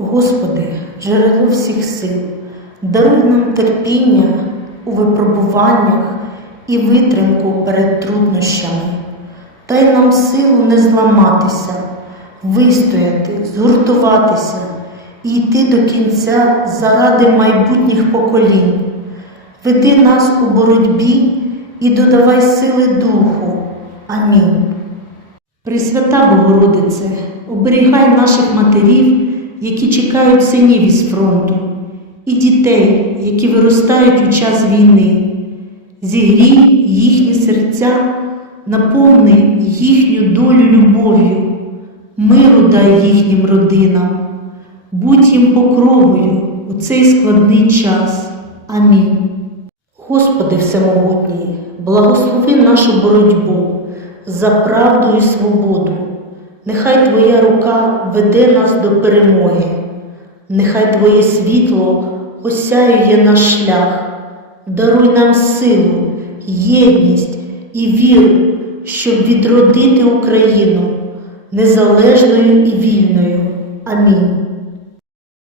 Господи, джерело всіх сил, даруй нам терпіння у випробуваннях і витримку перед труднощами. Дай нам силу не зламатися, вистояти, згуртуватися і йти до кінця заради майбутніх поколінь. Веди нас у боротьбі і додавай сили Духу. Амінь. Пресвята Богородице, оберігай наших матерів, які чекають синів із фронту, і дітей, які виростають у час війни. Зігрій їхні серця, наповни їхню долю любов'ю, миру дай їхнім родинам, будь їм покровою у цей складний час. Амінь. Господи Всемогутній, благослови нашу боротьбу за правду і свободу. Нехай Твоя рука веде нас до перемоги, нехай Твоє світло осяює наш шлях, даруй нам силу, єдність і віру, щоб відродити Україну незалежною і вільною. Амінь.